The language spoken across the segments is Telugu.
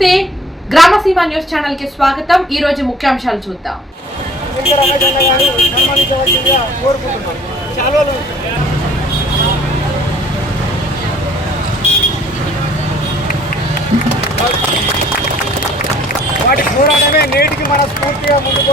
నమస్తే. గ్రామసీమ న్యూస్ ఛానల్కి స్వాగతం. ఈ రోజు ముఖ్యాంశాలు చూద్దాం. వాటి పోరాటమే నేటికి మన స్ఫూర్తిగా ముందుకు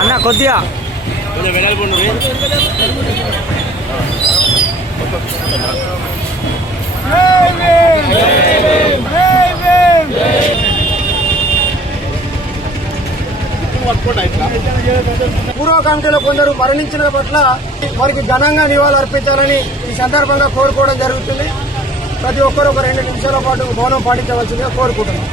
అన్న కొద్దిగా. కొంచెం వెడల్పు ఉండు రే. పూర్వ కమిటీలో కొందరు మరణించిన పట్ల వారికి ఘనంగా నివాళులు అర్పించాలని ఈ సందర్భంగా కోరుకోవడం జరుగుతుంది ప్రతి ఒక్కరు ఒక రెండు నిమిషాల పాటు మౌనం పాటించవలసిందిగా కోరుకుంటున్నాం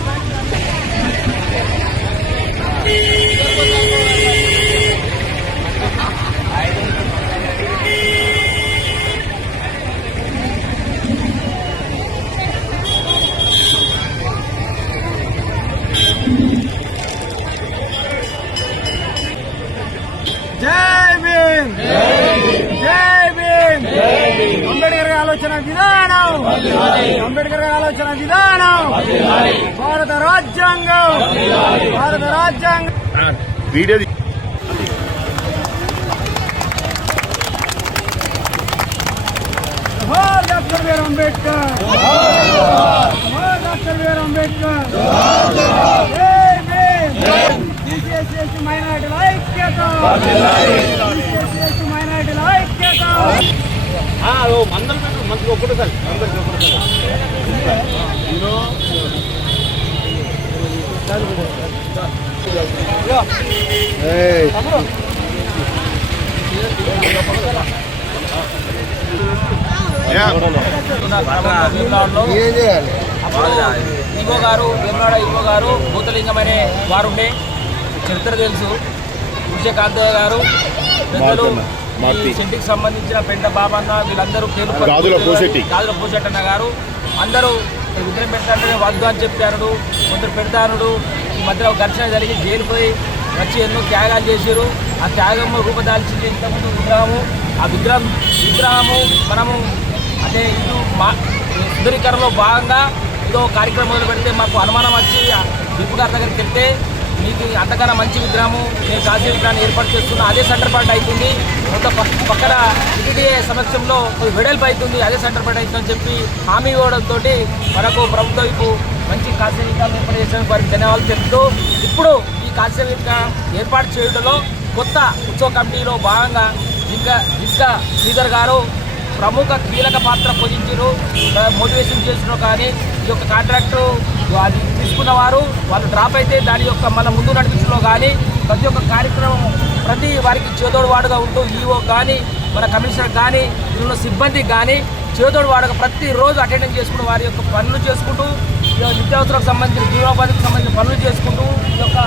అంబేద్కర్ ఆలోచన విధానం. అంబేద్కర్ ఆలోచన విధానం. భారత రాజ్యాంగం. భారత రాజ్యాంగం. Video doctor BR Ambedkar. Doctor BR Ambedkar. మైనారిటీల ఐక్యత. మైనారిటీల ఐక్యత. పెట్టు అందరికి అప్పుడు ఈగో గారు వేమనాడ ఈగో గారు? భూతలింగం అనే వారు ఉండే చరిత్ర తెలుసు. విజయకాంత్ గారు పెద్దలు ఈ సంబంధించిన పెంట బాబన్న వీళ్ళందరూ గాజుల పోషెట్టన్న గారు. అందరూ విగ్రహం పెట్టారంటే వద్దు అని చెప్పారు. కొందరు పెడతానుడు ఈ మధ్యలో ఒక ఘర్షణ జరిగి జైలు పోయి వచ్చి ఎన్నో త్యాగాలు చేశారు. ఆ త్యాగము రూపదాల్చింది ఇంతకుముందు విగ్రహము. ఆ విగ్రహం విగ్రహము మనము అంటే ఇది మా సుందరీకరణలో భాగంగా ఏదో కార్యక్రమం మొదలు పెడితే మాకు అనుమానం వచ్చి ఆ డిప్పు గారి దగ్గరికి వెళ్తే మీకు అంతకన్నా మంచి విగ్రహము నేను కాశీ విగ్రహాన్ని ఏర్పాటు చేస్తున్నా అదే సెంటర్ పాయింట్ అవుతుంది కొంత పక్కన ఇటీడీఏ సమక్షంలో కొద్ది వెడల్పు అవుతుంది అదే సెంటర్ పాయింట్ అవుతుందని చెప్పి హామీ ఇవ్వడంతో మనకు ప్రభుత్వం వైపు మంచి కాశీ విగ్రహం ఏర్పాటు చేసిన వారికి ధన్యవాదాలు చెప్తూ ఇప్పుడు ఈ కాశీ విగ్రహం ఏర్పాటు చేయడంలో కొత్త ఉత్సవ కమిటీలో భాగంగా ఇంకా ఇంకా శ్రీధర్ గారు ప్రముఖ కీలక పాత్ర పోషించారు మోటివేషన్ చేసిన కానీ ఈ యొక్క కాంట్రాక్టు అది తీసుకున్న వారు వాళ్ళు డ్రాప్ అయితే దాని యొక్క మన ముందు నడిపించడంలో కానీ ప్రతి ఒక్క కార్యక్రమం ప్రతి వారికి చేదోడు వాడుగా ఉంటూ ఈఓ కానీ మన కమిషనర్ కానీ ఉన్న సిబ్బంది కానీ చేదోడు వాడుగా ప్రతిరోజు అటెండెన్స్ చేసుకుంటూ వారి యొక్క పనులు చేసుకుంటూ ఈ నిత్యావసరాలకు సంబంధించిన జీవనోపాధికి సంబంధించిన పనులు చేసుకుంటూ ఈ యొక్క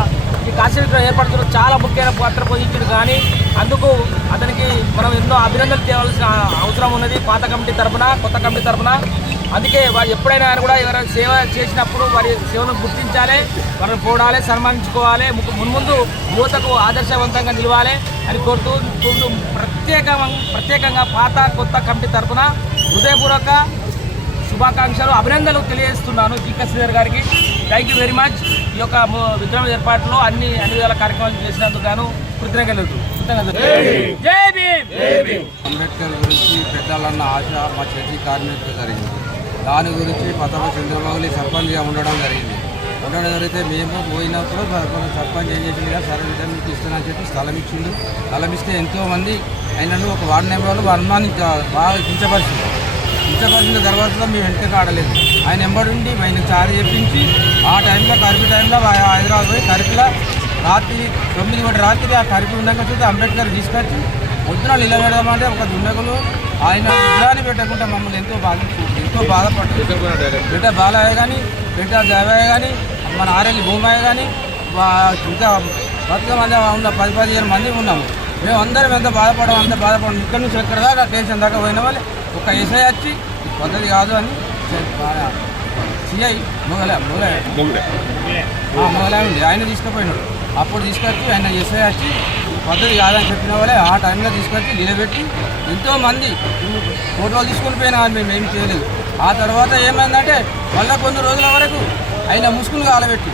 ఈ కాశీవిగ్రహం ఏర్పడుతున్న చాలా ముఖ్యమైన పాత్ర పోషించాడు. కానీ అందుకు అతనికి మనం ఎన్నో అభినందనలు తేవాల్సిన అవసరం ఉన్నది పాత కమిటీ తరపున కొత్త కమిటీ తరపున. అందుకే వారు ఎప్పుడైనా ఆయన కూడా ఎవరైనా సేవ చేసినప్పుడు వారి సేవను గుర్తించాలి వారిని పోడాలి సన్మానించుకోవాలి మున్ముందు యువతకు ఆదర్శవంతంగా నిలవాలి అని కోరుతూ కోరుతూ ప్రత్యేకంగా ప్రత్యేకంగా పాత కొత్త కమిటీ తరపున హృదయపూర్వక శుభాకాంక్షలు అభినందనలు తెలియజేస్తున్నాను. జీకా శ్రీధర్ గారికి. Thank you very much. ఈ యొక్క విగ్రహం ఏర్పాటులో అన్ని అన్ని విధాల కార్యక్రమాలు చేసినందుకు గాను కృతజ్ఞతలు అంబేద్కర్ గురించి పెట్టాలన్న ఆశ మా చేతి కార్మికులకు జరిగింది దాని గురించి పతమ చంద్రబాబుని సర్పంచ్గా ఉండడం జరిగింది. ఉండడం జరిగితే మేము పోయినప్పుడు సర్పంచ్ ఏం చేసింది సరే విధంగా మీకు ఇస్తానని చెప్పి స్థలం ఇచ్చిండు. స్థలం ఇస్తే ఎంతోమంది అయినను ఒక వార్డు నెంబర్ వాళ్ళు అనుమానించ బాగా కించపరిచింది కించపరిచిన తర్వాత మేము వెంటనే ఆడలేదు. ఆయన ఎంబడి ఉండి ఆయన చారి చెప్పించి ఆ టైంలో కరిపి టైంలో హైదరాబాద్ పోయి కరిపిలో రాత్రి తొమ్మిది గంటల రాత్రి ఆ కరిపి ఉండగా చూస్తే అంబేద్కర్ తీసుకొచ్చి పొద్దున నిలబెడదామంటే ఒక దుండగులు ఆయన విగ్రహాన్ని పెట్టకుండా మమ్మల్ని ఎంతో బాధించు ఎంతో బాధపడ్డారు. బిడ్డ బాలయ్య కానీ బిడ్డ దేవయ్య కానీ మన ఆరెల్లి భూమయ్య కానీ ఇంకా బతుక మంది ఉన్న పది పదిహేను మంది ఉన్నాము. మేము అందరం ఎంత బాధపడడం అంత బాధపడడం ఇక్కడ నుంచి ఎక్కడ దాకా స్టేషన్ దాకా పోయిన వాళ్ళు. ఒక ఎస్ఐ వచ్చి "ఇది పద్ధతి కాదు అని సిఐ మొగలే మొగలే. మొగలే. ఉంది. ఆయన తీసుకుపోయినాడు. అప్పుడు తీసుకొచ్చి ఆయన ఎస్ఐ వచ్చి పద్ధతి కాదని చెప్పిన వాళ్ళే ఆ టైంలో తీసుకొచ్చి నిలబెట్టి ఎంతో మంది ఫోటోలు తీసుకొని పోయినా మేము ఏం చేయలేదు. ఆ తర్వాత ఏమైందంటే మళ్ళీ కొన్ని రోజుల వరకు ఆయన ముసుగులు కాలబెట్టి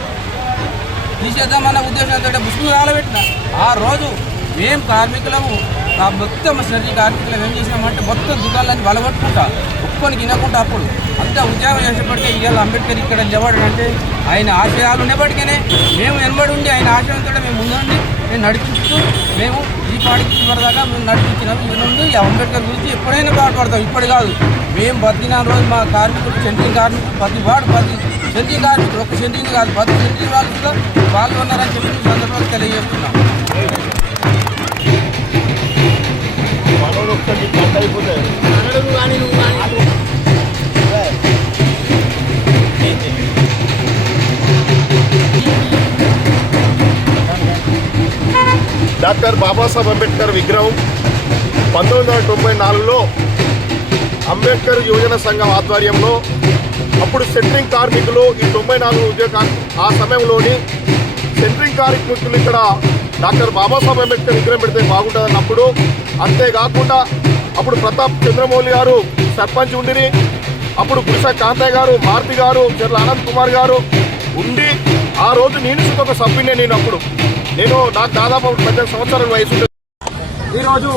తీసేద్దామన్న ఉద్దేశంతో ముసుగులు కాలబెట్టిన. ఆ రోజు మేము కార్మికులము మొత్తం సరి కార్మికులు ఏం చేసినామంటే మొత్తం దుకాణాలని బలగొట్టుకుంటా ఒప్పుకొని తినకుండా అప్పుడు. అంతా ఉద్యోగం చేసేప్పటికే ఇవాళ అంబేద్కర్ ఇక్కడ నిలబడి అంటే ఆయన ఆశయాలు ఉన్నప్పటికీనే మేము వెనబడి ఉండి ఆయన ఆశయంతో మేము ముందుండి మేము నడిపిస్తూ మేము ఈ పాడికి చివరిదాకా మేము నడిపించినాం ఈ నుండి ఈ అంబేద్కర్ గురించి ఎప్పుడైనా పాటుపడతాం ఇప్పుడు కాదు. మేము బతికిన రోజు మా కార్మికులు సెంట్రింగ్ కార్మికులు ప్రతి వాడు ప్రతి సెంట్రింగ్ కార్మికులు ఒక సెంట్రింగ్ కాదు ప్రతి సెంట్రింగ్ వాళ్ళు కూడా పాల్గొన్నారని చెప్పి సందర్భంగా తెలియజేస్తున్నాం. బాబాసాహెబ్ అంబేద్కర్ విగ్రహం పంతొమ్మిది వందల తొంభై నాలుగులో అంబేద్కర్ యువజన సంఘం ఆధ్వర్యంలో అప్పుడు సెంట్రింగ్ కార్మికులు ఈ తొంభై నాలుగు ఉద్యోగ ఆ సమయంలోని సెంట్రింగ్ కార్మికులు ఇక్కడ డాక్టర్ బాబాసాహెబ్ అంబేద్కర్ విగ్రహం పెడితే బాగుంటుంది అప్పుడు. అంతేకాకుండా అప్పుడు ప్రతాప్ చంద్రమౌళి గారు సర్పంచ్ ఉండిని. అప్పుడు పురుష కాంతయ్య గారు మారుతి గారు చెర్ల అనంత్ కుమార్ గారు ఉండి ఆ రోజు నేను సుత ఒక సభ్యునే నేను అప్పుడు. నేను నాకు దాదాపు పద్దెనిమిది సంవత్సరాల వయసు ఈరోజు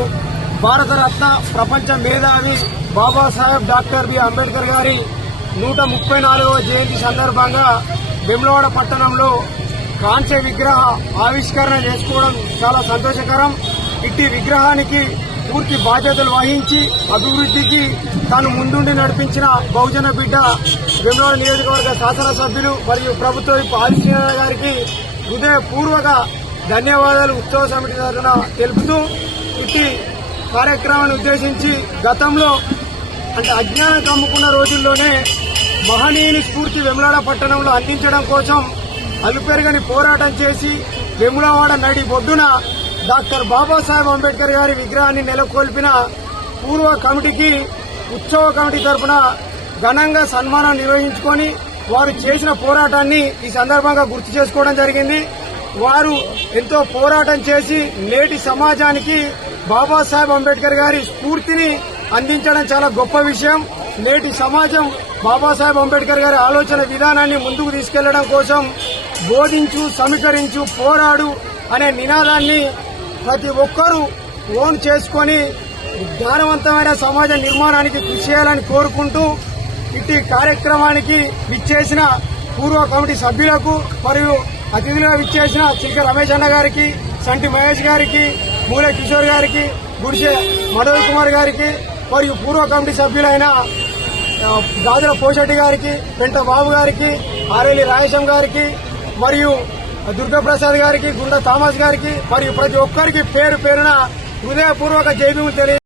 భారతరత్న ప్రపంచ మేధావి బాబాసాహెబ్ డాక్టర్ బి. అంబేద్కర్ గారి నూట ముప్పై నాలుగవ జయంతి సందర్భంగా వెమ్లవాడ పట్టణంలో కాంస్య విగ్రహ ఆవిష్కరణ చేసుకోవడం చాలా సంతోషకరం. ఇట్టి విగ్రహానికి పూర్తి బాధ్యతలు వహించి అభివృద్ధికి తాను ముందుండి నడిపించిన బహుజన బిడ్డ వెమ్లవాడ నియోజకవర్గ శాసనసభ్యులు మరియు ప్రభుత్వ పారిశ్రామిక గారికి హృదయపూర్వక ధన్యవాదాలు ఉత్సవ సమితి తరఫున తెలుపుతూ ఇట్టి కార్యక్రమాన్ని ఉద్దేశించి గతంలో అంటే అజ్ఞానం కమ్ముకున్న రోజుల్లోనే మహనీయుని స్ఫూర్తి వెములాడ పట్టణంలో అందించడం కోసం అలుపెరగని పోరాటం చేసి వెములవాడ నడి బొడ్డున డాక్టర్ బాబాసాహెబ్ అంబేద్కర్ గారి విగ్రహాన్ని నెలకొల్పిన పూర్వ కమిటీకి ఉత్సవ కమిటీ తరఫున ఘనంగా సన్మానం నిర్వహించుకొని వారు చేసిన పోరాటాన్ని ఈ సందర్భంగా గుర్తు చేసుకోవడం జరిగింది. వారు ఎంతో పోరాటం చేసి నేటి సమాజానికి బాబాసాహెబ్ అంబేద్కర్ గారి స్ఫూర్తిని అందించడం చాలా గొప్ప విషయం. నేటి సమాజం బాబాసాహెబ్ అంబేద్కర్ గారి ఆలోచన విధానాన్ని ముందుకు తీసుకెళ్ళడం కోసం బోధించు సమీకరించు పోరాడు అనే నినాదాన్ని ప్రతి ఒక్కరూ ఓన్ చేసుకొని జ్ఞానవంతమైన సమాజ నిర్మాణానికి కృషి చేయాలని కోరుకుంటూ ఇట్టి కార్యక్రమానికి విచ్చేసిన పూర్వ కమిటీ సభ్యులకు మరియు అతిథులుగా విచ్చేసిన చిల్క రమేష్ అన్న గారికి సంటి మహేష్ గారికి మూల కిషోర్ గారికి గుడిసె మనోజ్ కుమార్ గారికి మరియు పూర్వ కమిటీ సభ్యులైన దాదుల పోషటి పోషెట్టి గారికి పెంట బాబు గారికి ఆరేలి రాయసం గారికి మరియు దుర్గాప్రసాద్ గారికి గుండా థామస్ గారికి మరియు ప్రతి ఒక్కరికి పేరు పేరున హృదయపూర్వక జైబీము తెలియ